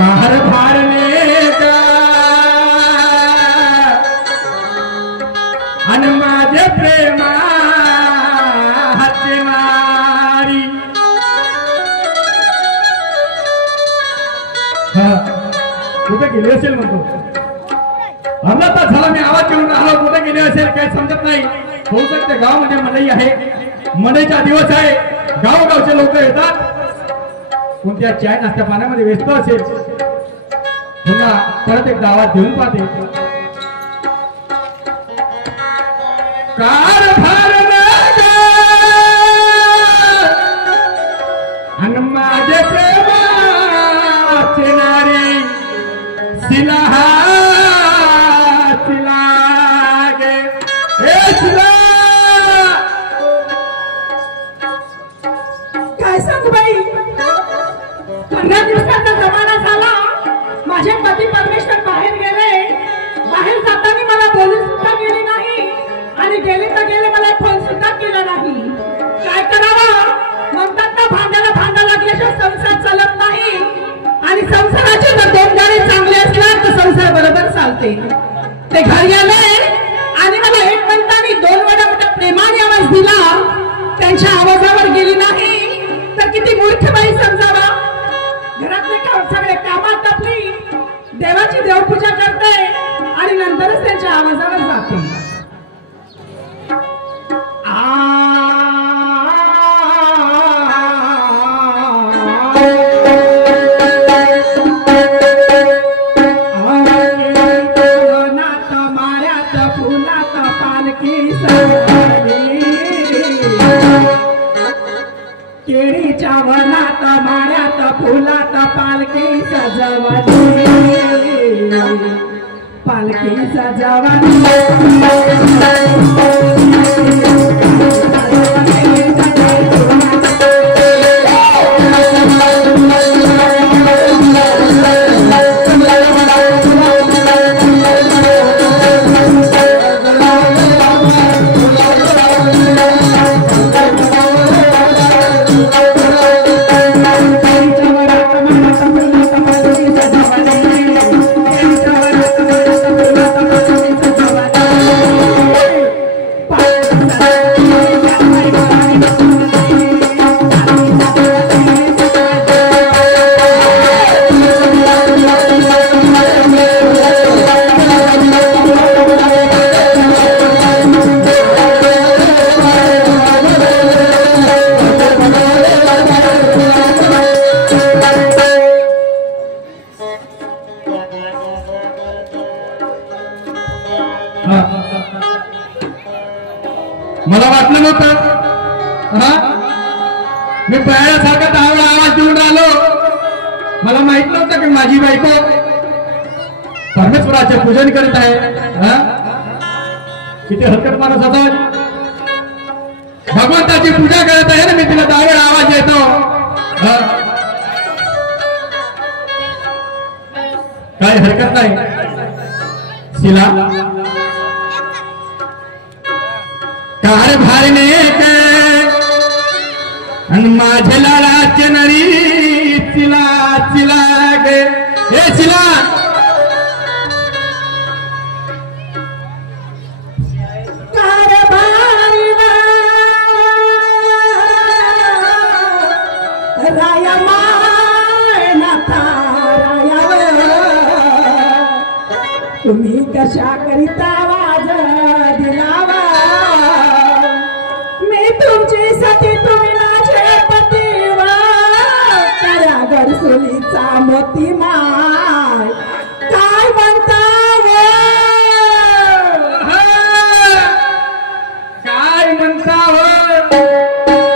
Car भारने का अन माझे प्रेमा हाते मारी कुठे गेली असेल म्हणतो अर्धा तास झाला मी आवाज करून राहिलो कुठे गेली असेल काही समजत नाही होऊ शकते गावामध्ये मडई आहे मडईचा दिवस आहे गावगावचे लोक येतात कोणत्या चाय नाश्त्या पाण्यामध्ये व्यस्त असेल पुन्हा परत एकदा आवाज देऊन पाहते कार अन माझे प्रेमाचे नारी शिला गे हे शिला काय सांगू बाई 15 दिवसाचा जमाना झाला माझे पती परमेश्वर बाहेर गेले बाहेर जाताना मला बोलून सुद्धा गेले नाही आणि गेले तर गेले मला फोन सुद्धा केला नाही काय करावं म्हणतात ना भांड्याला भांडा लागल्याशिवाय संसार चालत नाही आणि संसाराचे जर दोन गाणे चांगले असल्यास तर संसार बरोबर चालते ते घरी आले आणि मला एक मिनिटांनी 2 वेळा मोठ्या प्रेमाने आवाज दिला त्यांच्या आवाजावर गेली नाही तर किती मूर्ख बाई समजावा घरातले सगळे कामात टाकली देवाची देवपूजा करते आणि नंतरच त्यांच्या आवाजावर जाते केळीच्या वनात माळ्यात फुलात पालखी सजवली पालखी सजवली मला वाटलं नव्हतं मी पळाल्यासारखा 10 वेळा आवाज देऊन राहिलो मला माहित नव्हतं की माझी बायको परमेश्वराचे पूजन करीत आहे किती हरकत माणूस असावा भगवंताची पूजा करत आहे ना मी तिला 10 वेळा आवाज देतो काय हरकत नाही शिला कार भारने के अन माझे लालाचे नरी चिला चिला गे हे चिला कार भारीना राया मायनाथा रायावर तुम्ही कशा करिता आवाज दिलावा तुमची सती तुम्ही माझे पतीवा करा गडसुलीचा मोती माय काय म्हणता काय म्हणता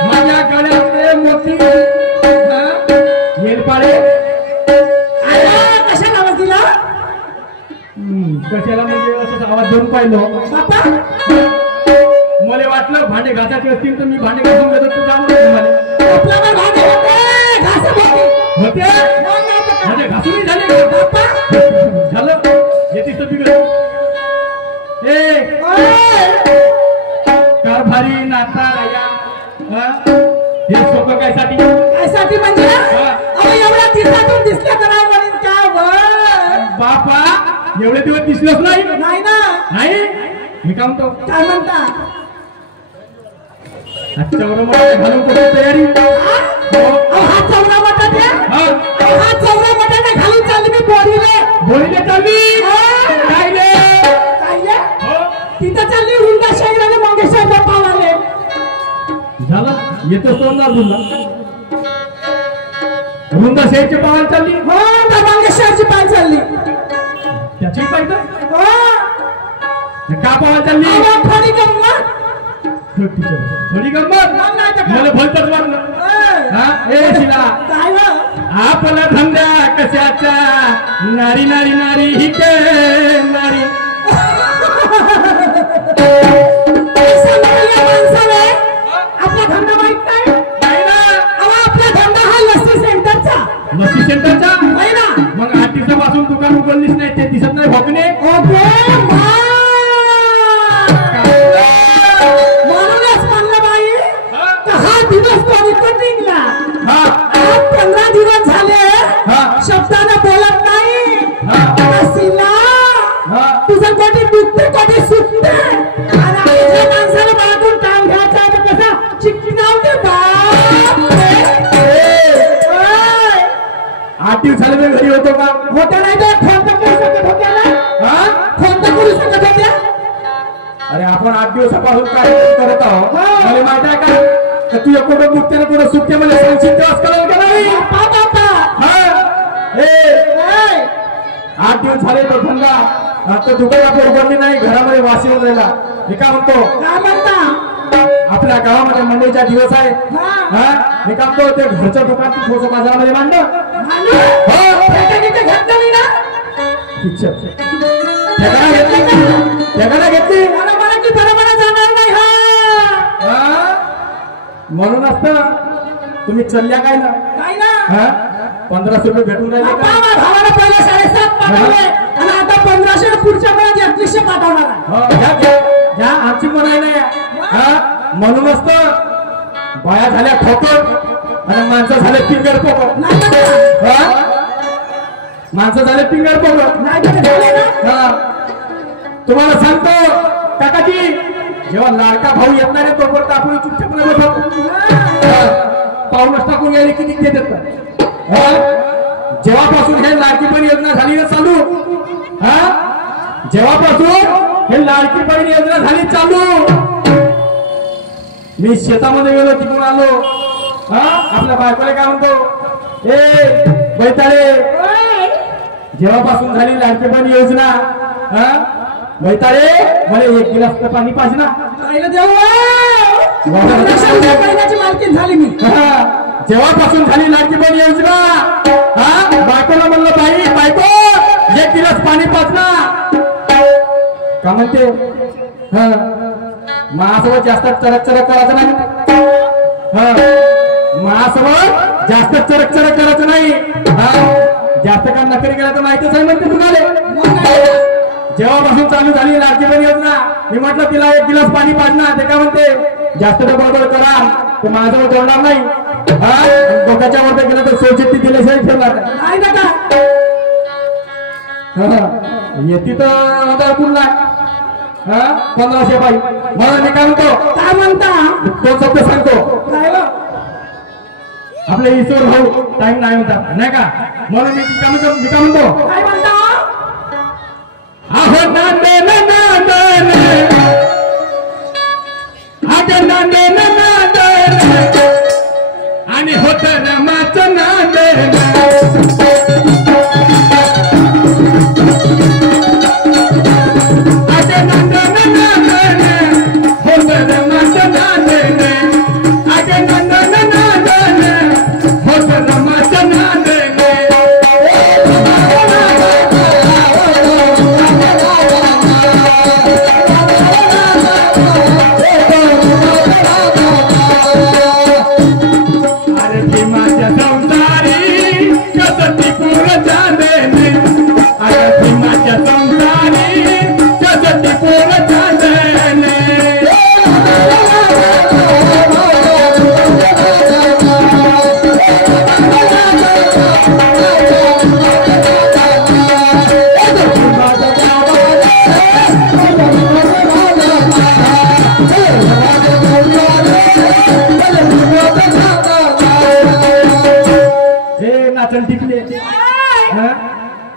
माझ्या गळ्यातले मोती येरपाळे कशाला आवाज दिला कशाला म्हणजे असं आवाज देऊन पाहिलो बापा मला वाटलं भांडे घासाचे असतील तर मी भांडे घासून घेतो तू जाऊन होते म्हणजे घासून झाले झालं येतीस तर बिघड कारभारी नाता राया हे सोपं कायसाठी म्हणजे एवढ्या दिवसातून दिसल्या तर बापा एवढे दिवस दिसलोच नाही. नाही ना. नाही मी काय म्हणतो काय म्हणता? चौरमध्ये घालून कुठे तयारी. हा चौरा बटाट्या हा चौरा बटाट्या घालून चालली मी बोरीले. बोरीले चालली काय रे काय रे? तिथं चालली हुंडा शहराने मंगेश्वर बाप्पावाले. झाला येतो सोडणार रुंदा. रुंदा शेठची पाहायला चालली. हो त्या मंगेश्वरची पाय चालली. त्याची पाहिजे हो का पाहायला चालली. थोडी गंमत. थोडी गंमत मला भलतच वाटलं. हा ए शिला काय हो? आपला धंदा कशाचा नारी नारी नारी ही के नारी. आपला धंदा माहित नाही. आपला धंदा हा लस्सी सेंटरचा. लस्सी सेंटरचा नाही ना. मग 8 दिवसापासून दुकान उघडलीच नाही ते दिसत नाही भोकणे. म्हणूनच म्हणलं बाई हा दिवस पवित्र निघला. 15 दिवस झाले शब्दाने बोलत नाही. तुझं कोटी दुखते कोटी सुटते. आणि ज्या माणसाला मागून काम घ्यायचं आहे कसं चिकनावते. 8 दिवस झाले मी घरी होतो का. होते नाही तर फोन तर करू शकत होत्या ना. फोन तर करू शकत होत्या. अरे आपण 8 दिवसापासून काय करत आहोत मला माहित आहे का तू कुठं मुक्ते ना कुठं सुटते मला सांगशील तेव्हाच कळलं का नाही. 8 दिवस झाले तो धंदा आता दुकान आपण उघडली नाही. घरामध्ये वाशी होऊन राहिला. मी काय म्हणतो काय म्हणता? आपल्या गावामध्ये मंडईचा दिवस आहे. मी काय म्हणतो ते घरचं दुकान थोडं बाजारामध्ये मांडलं. घेतली बरोबर जाणार नाही. म्हणून असतं तुम्ही चल्ल्या काय ना काय ना. 1500 रुपये भेटून राहिले भावाला पहिले 7.5 पाठवले आणि आता 1500 पुढच्या महिन्यात 3100 पाठवणार. घ्या आमची म्हणाय नाही. म्हणून असतं बाया झाल्या ठोकर आणि माणसं झाले फिंगर पोकर. माणसं झाले फिंगर पोकर. तुम्हाला सांगतो काकाजी जेव्हा लाडका भाऊ येत नाही तोपर्यंत आपण चुपचापणे बसतो. पाऊलच टाकून गेले किती देतात. जेव्हापासून हे लाडकी बहीण योजना झाली ना चालू. जेव्हापासून हे लाडकी बहीण योजना झाली चालू मी शेतामध्ये गेलो तिकडून आलो. आपल्या बायकोला काय म्हणतो ए बैताळे जेव्हापासून झाली लाडकी बहीण योजना बैताळे मला 1 गिलास पाणी पाहिजे ना. मालकीन झाली मी. जेव्हापासून झाली लाडकी बहीण योजना बायकोला म्हणलं बाई बायको 1 गिलास पाणी पाजना का म्हणते. माझ्यासोबत जास्त चरक चरक करायचं नाही. माझ्यासोबत जास्त चरक चरक करायचं नाही. जास्त काम नकरी करायचं माहितीच आहे म्हणते तुम्हाला. जेव्हापासून चालू झाली लाडकी बहीण योजना मी म्हटलं तिला 1 गिलास पाणी पाजणार. ते काय म्हणते जास्त डबल करा ते माझ्यावर जोडणार नाही. डोक्याच्या वरती गेलं तर सोचित दिल्याशिवाय ठेवणार नाही ना का. येते तर 1000 पुन्हा 1500 बाई. मला मी काय म्हणतो काय म्हणता. 2 शब्द सांगतो. आपले ईश्वर भाऊ टाइम नाही होता नाही का म्हणून मी काय म्हणतो काय म्हणता. आहो नांदे नांदे अगं नांदे नांदे आणि होत रमाचं नांदे. अगं नांदे नांदे होत रमाचं नांदे. अगं नांदे नांदे होत रमाचं नांदे. अरे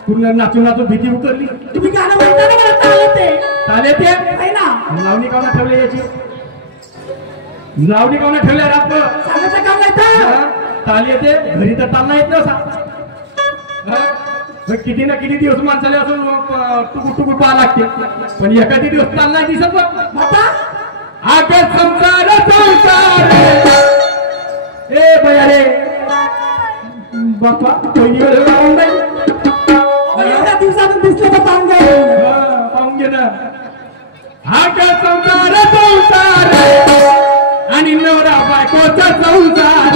पूर्ण नाचून नाचून भीती उतरली. तुम्ही गाणं म्हणताना मला ताल येते. ताल येते आहे ना. लावणी कावना ठेवले याची लावणी कावना ठेवल्या रात सांगायचं काम नाही तर. ताल येते घरी तर ताल नाही येत ना. किती ना किती दिवस माणसाला असून टुकू टुकू पाहा लागते पण एखादी दिवस ताल नाही दिसत बाबा. आगे संसार संसार ए बया रे बापा कोणी नाही एवढ्या दिवसातून दिसलं तर पाहून घ्या. पाहून घे ना. आगे संसार संसार आणि नवरा बायकोचा संसार.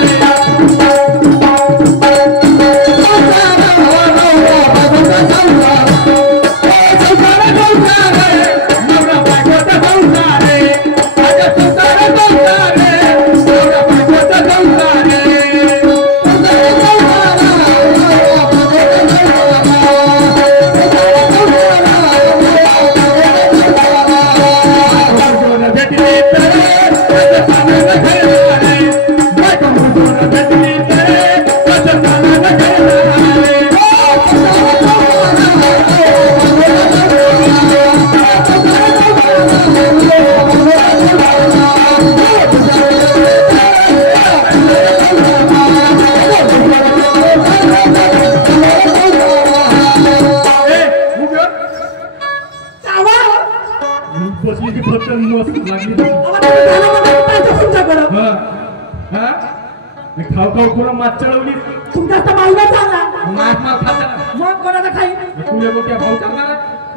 खाऊ खाऊ पुन्हा मात चढवली. तुमचा मालवा चालला मात माल खाता मग कोणाचा खाई. तुला मग क्या भाऊ चालणार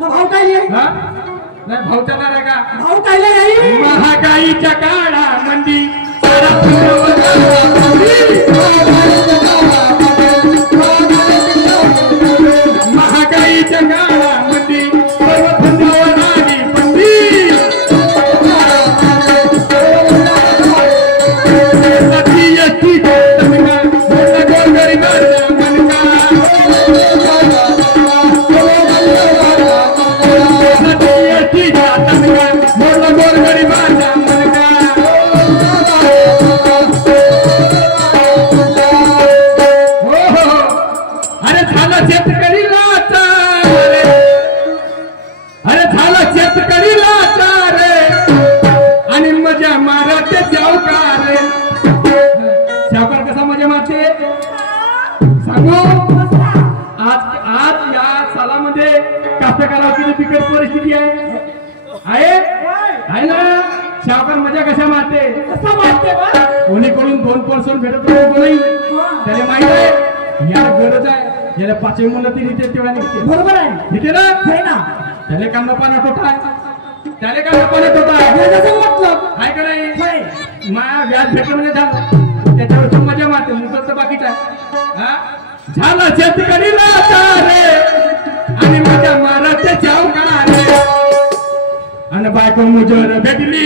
मग भाऊ काय नाही भाऊ चालणार आहे का. भाऊ काय नाही. महागाईच्या काळा मंदी महागाईच्या काळा मंदी सर्वधनावर आली बंदी. शावकार मजा कशा मारते कसा मारते कोणीकडून 2% भेटत नाही त्याला माहित आहे याला गरज आहे. याला 5 मुलं ती निघते तेव्हा निघते. बरोबर आहे निघते ना. त्याला कांदा पाना टोटा आहे. त्याला कांदा पाना टोटा आहे मतलब आहे का नाही. माया व्याज भेटलं म्हणजे झालं त्याच्यावर मजा मारते. मुलं तर बाकीच आहे. झाला शेतकरी रे आणि मजा मारत शावकार आणि बायको मुजर भेटली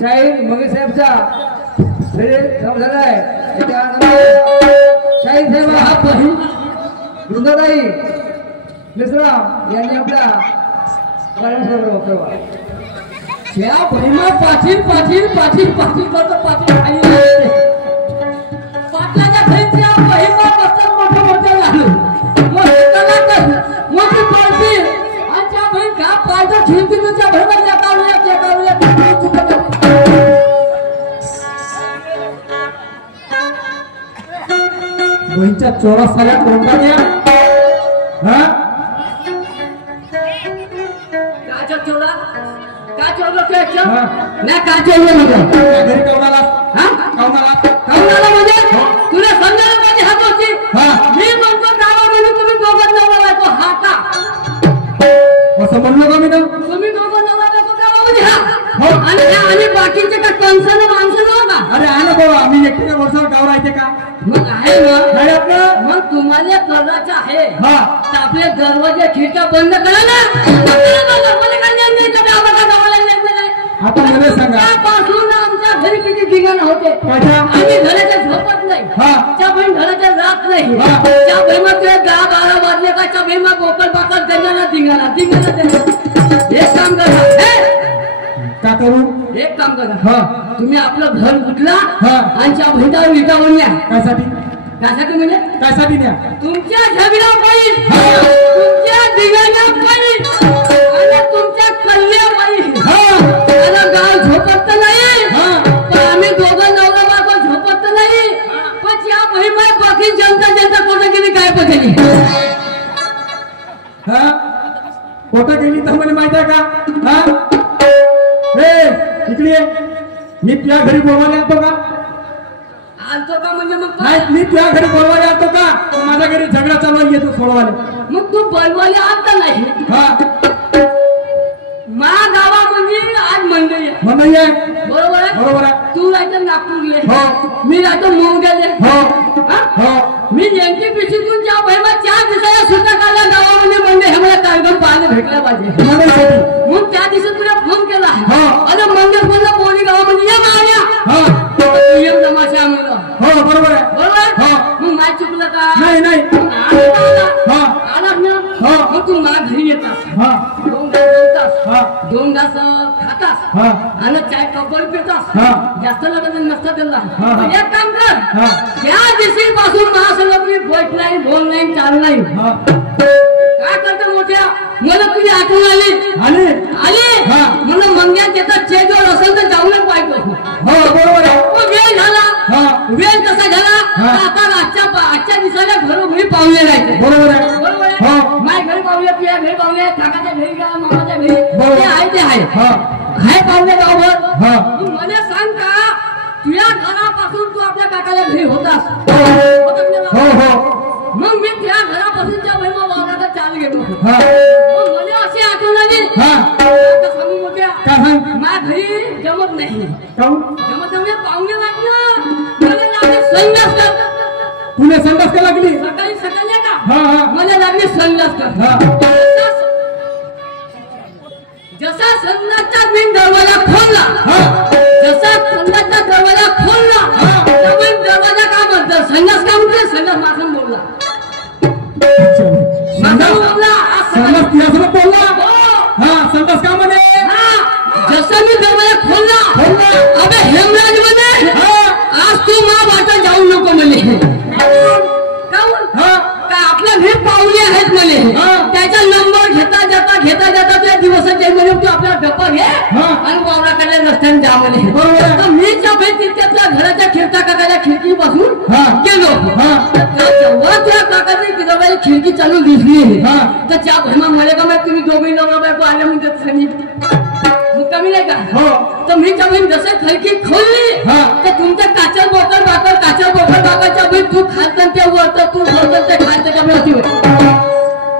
शाहीर मगे साहेबचा झालाय शाहीर साहेब हा बहीण वृंदाताई मिश्राम यांनी आपला त्या बहिमा पाटील पाटील पाटील पाटील पाटील खाली पाटलाच्या घरीच्या बहिमा बसतात मोठं मोठं झालं मोठी पाटील आणि त्या बहीण का पाहिजे झिंकूच्या भरभर या बहीणच्या चोरा साऱ्या कोणत्या तुला समजायला पाहिजे हात होती. मी म्हणतो गावामध्ये तुम्ही दोघं नवरा तो हा का असं म्हणलं का मी ना. तुम्ही दोघं नवरा तो गावामध्ये हा आणि बाकीचे का कणसानं माणसं नव्हता. अरे आहे ना बाबा मी एकट्या वर्षावर गाव राहते माहितीये का? मग आहे ना नाही आपलं मग तुम्हाला करायचं आहे हा तर आपले दरवाजे खिडक्या बंद करा ना. मला काय नाही गावाला नाही. आता मला सांगा त्यापासून आमच्या घरी किती धिंगाणा होते. कशा? आम्ही घराच्या झोपत नाही. हा. त्या बहीण घराच्या जात नाही. हा. त्या बहीण तुझे 10-12 वाजले का त्या बहीण गोकल बाकल धिंगाणा. एक काम करा का करू? एक काम करा हा तुम्ही आपलं घर उठला हा. आणि त्या बहिणावर विटावून या. कायसाठी? त्यासाठी म्हणजे कायसाठी न्या? तुमच्या झगड्या पाहिजे हा. तुमच्या धिंगाणा पाहिजे आणि तुमच्या कल्ल्या पाहिजे. आता गाव झोपत तर नाही पण आम्ही दोघं नवरा बायको झोपत तर नाही पण या महिमा बाकी जनता कोणा गेली काय पडली. हा कोटा गेली तर मला माहित आहे का? हा इकडे ये. मी तुझ्या घरी बोलवायला येतो का? आलतो का म्हणजे मग नाही मी तुझ्या घरी बोलवायला येतो का? माझ्या घरी झगडा चालू येतो सोडवायला. मग तू बोलवायला आता नाही. हा मा गावामध्ये आज मंडई आहे. म्हणून आहे बरोबर आहे. बरोबर आहे. तू राहतो नागपूरले हो. मी राहतो मोंढ्याले. हो हा? हो मी यांची पिशीतून ज्या बहिमा 4 दिवसाच्या सुट्ट्या काढल्या गावामध्ये म्हणजे हे मला कार्यक्रम पाहायला भेटला पाहिजे म्हणायसाठी. म्हणून त्या दिवशी तुला फोन केला हो. आणि मंगळ बोलला बोली गावामध्ये या मावल्या हा येऊ तमाशा म्हणलं. हो बरोबर आहे. बरोबर हो. मग माय चुकलं का? नाही नाही हा आलाच ना हो. मग तू माझ्या घरी येतास हा 2 घास जेवतास हा 2 घास खातास हा आणि चाय कपड पितास. हा. जास्त लागत नसतं त्याला. हा. पण एक काम कर हा. त्या दिवशी पासून महासंघ मी बोट नाही बोल नाही चाल नाही. हा काय करतो मोठ्या मला तुझी आठवण आली आली हा. म्हणून मंग्या त्याचा चेजवर असेल तर जाऊनच पाहिजे. हो बरोबर आहे. तो वेळ झाला हा वेळ कसा झाला हा. आता आजच्या दिवसाला घरोघरी पाहुणे राहायचे. बरोबर आहे. बरोबर आहे. हो. माझ्या घरी पाहुणे तुझ्या घरी पाहुणे काकाच्या घरी का मामाच्या घरी बरोबर. ते आहे ते आहे. हा आहे पाहुणे गावभर. हा तू मला सांग का तुझ्या घरापासून तू आपल्या काकाच्या घरी होतास. हो हो मग मी त्या घरापासूनच्या महिमा वावराला चाल गेलो. हा मग मला अशी आठवण आली हा आता सांगू मोठ्या काय सांग? माझ्या घरी जमत नाही. काहून? जमत म्हणजे पाहुणे लागलं मला लागले संडास कर. तुला संडास का लागली? सकाळी का हा हा मला लागले संडास कर. हा जसा संडासचा मी दरवाजा खोलला हा जसा संडासचा दरवाजा खोलला त्यामुळे दरवाजा का म्हणतो संडास का म्हणतो संडास माझा बोलला. माझा बोलला संडास तुझ्यासोबत बोलला? हा संडास का म्हणे? जसा मी दरवाजा खोलला अबे हेमराज म्हणे आज तू मा वाटा जाऊ नको म्हणे. का आपल्या घरी पाहुणे आहेत म्हणे. त्याचा नंबर घेता जाता त्या दिवसाच्या मध्ये तू आपला डब्बा घे आणि वावराकडे रस्त्याने जा म्हणे. तर मी त्यातल्या घराच्या काकाच्या खिडकी बसून गेलो. जेव्हा त्या काकाची दरवाजा खिडकी चालू दिसली तर त्या भैमा मला का तुम्ही दोघी नवरा बायको आल्या म्हणतात कमी नाही का? तर मी जमीन जसं खिडकी खोलली तर तुमच्या काचर बोकड बाकरच्या बी तू खालतं ते वरतं तू वरतं ते खालतं कमी होती.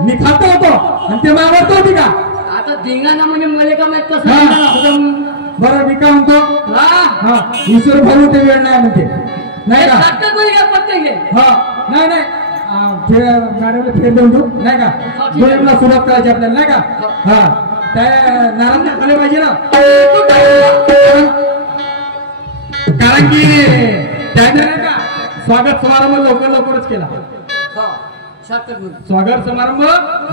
मी खातो होतो आणि ते मला आवडतो होती का? आता धिंगाणा म्हणजे मला का माहित कसं. बरं मी काय म्हणतो हा ईश्वर भाऊ ते वेळ नाही म्हणते नाही का? पटकन घे. हा नाही नाही मॅडमला फेर देऊन देऊ नाही का? दोनला सुरुवात करायची आपल्याला नाही का? हा त्या नारायण दाखवले पाहिजे ना कारण की त्याने नाही का स्वागत समारंभ लवकरच केला. स्वागत समारंभ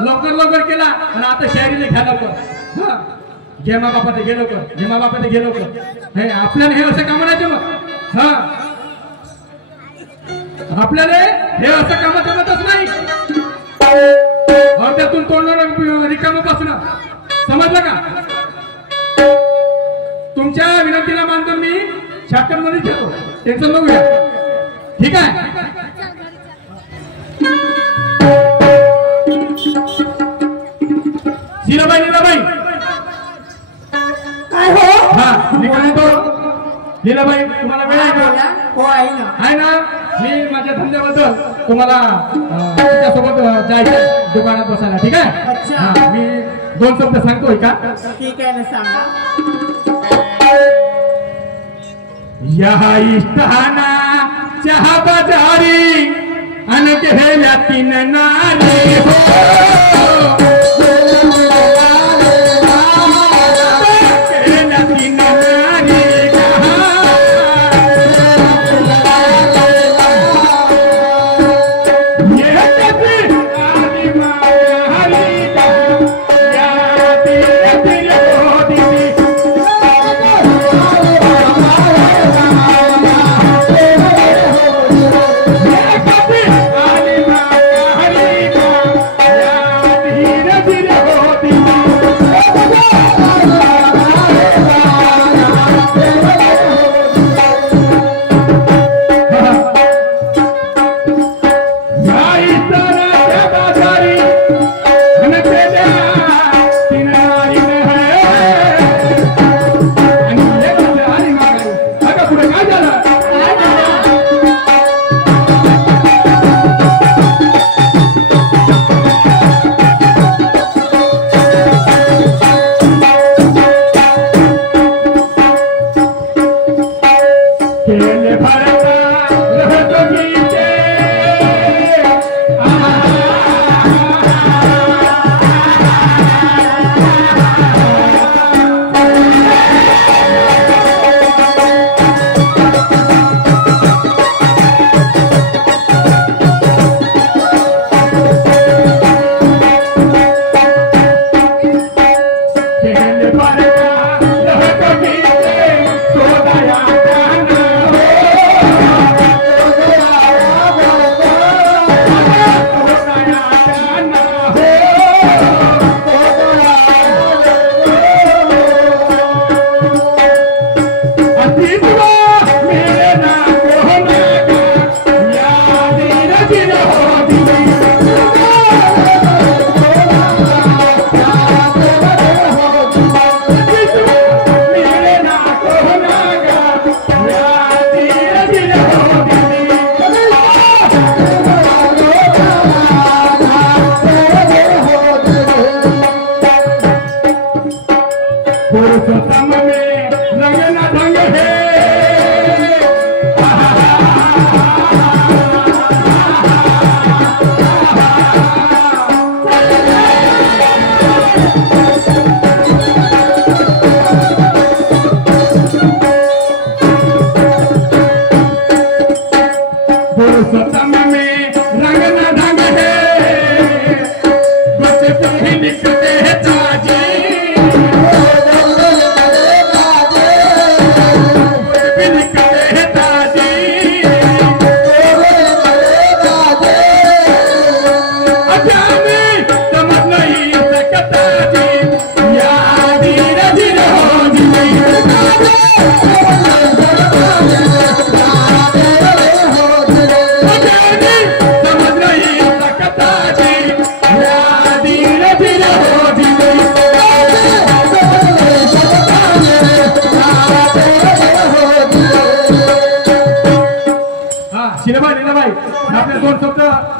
लवकर केला आणि आता शहरीने घ्या लवकर. जेमा बापा ते गेलो हे आपल्याला हे असं काम नाही मग. हा आपल्याला हे असं काम जमतच नाही. त्यातून तोंड रिकामपासून समजलं का? तुमच्या विनंतीला मानतो मी शाकर मध्ये घेतो टेन्शन नको घ्या. ठीक आहे. लीलाबाई काय हो? हा मी काय म्हणतो लीलाबाई तुम्हाला वेळ आहे का? हो आहे ना. मी माझ्या धंद्याबद्दल तुम्हाला तुमच्यासोबत जायचं दुकानात बसायला. ठीक आहे. अच्छा. मी 2 शब्द सांगतोय का? ठीक आहे ना सांगा. या इष्टाना चहा बाजारी अन केल्या तीन नारी हो केल्या तीन नारी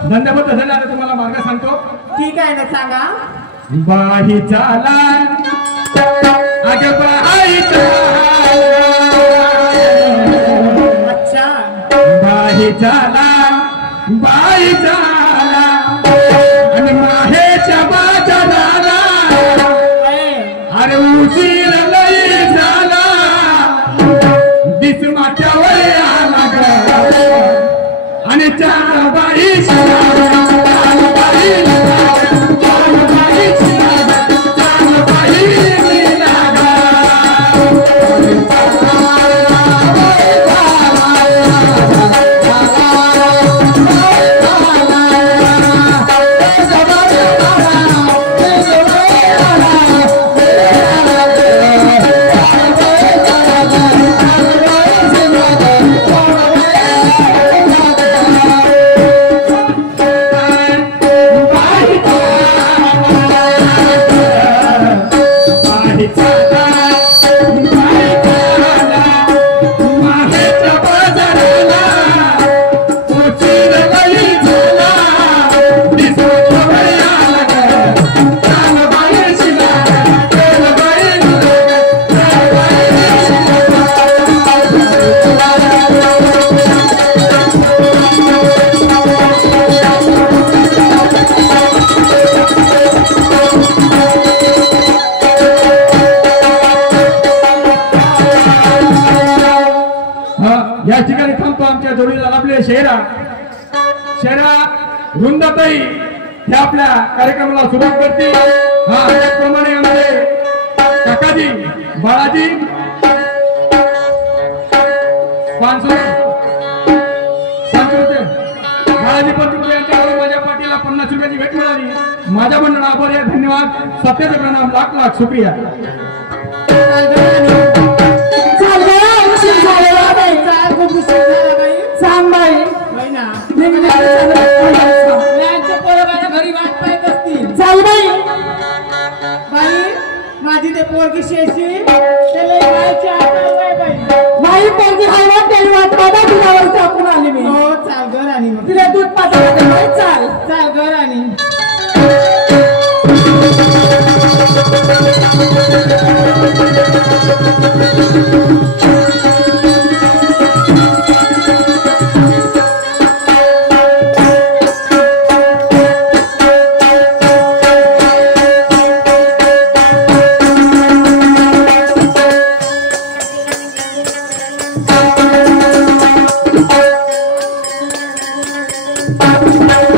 धंद्याबद्दल झाला तुम्हाला मार्ग सांगतो. ठीक आहे ना, सांगा. बाही चाला अग बाही अच्छा. बाही चाला बाही चाला आणि माहेच्या बाजाराला अरे उशीर लई झाला दिस माथ्यावर आला ग आणि चार बाई महिला शहरा वृंदाताई हे आपल्या कार्यक्रमाला सुरुवात करतील. हा त्याचप्रमाणे आमचे काकाजी बाळाजी 500 बाळाजी पंतप्रधान यांच्याकडून माझ्या पाठीला 50 रुपयाची भेट मिळाली. माझ्या मंडळ आभारी आहे. धन्यवाद. सत्याचे प्रणाम. लाख लाख शुक्रिया. घरी वाट पाहत असतील. चाल बाई माझी ते पोरगी शेशी बाई पोरगी हायवा त्याला वाट पाहता तुझ्यावर टाकून आली मी. हो चाल घर आणि मग तिला दूध पाजलं. चाल चाल घर आणि Thank you.